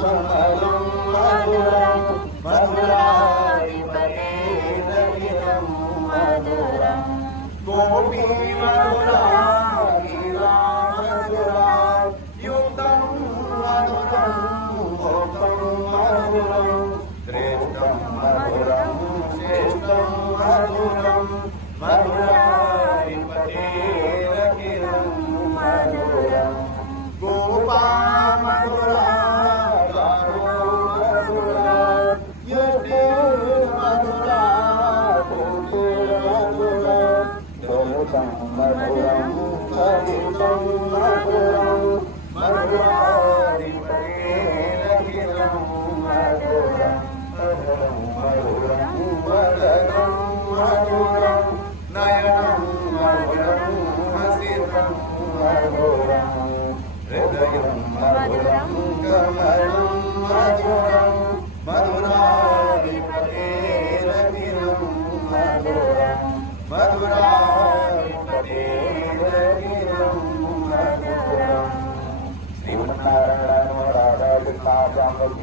कमलं मधुरं मधुराधिपतेरखिलं मधुरं गोपी मधुरा गिरा मधुरा युक्तं मधुरं भोक्तं मधुरं श्रेष्ठं मधुरं श्रेष्ठं मधुरं मधुराधिपतेरखिलं मधुरं गोपा मधुरा गारो मधुरा युष्टि मधुरा गोपीर्मधुरा दोषं मधुरं सहितं मधुरं मधुराधिपतेरखिलं मधुरं मधुरं वदनं मधुरं नयनं मधुरं हसितं मधुरं हृदयं मधुरं कमलं मधुरं मधुराधिपतेरखिलं मधुरं मधुराधिपतेरखिलं मधुरं श्रीमन्नारायण राधा कृष्णा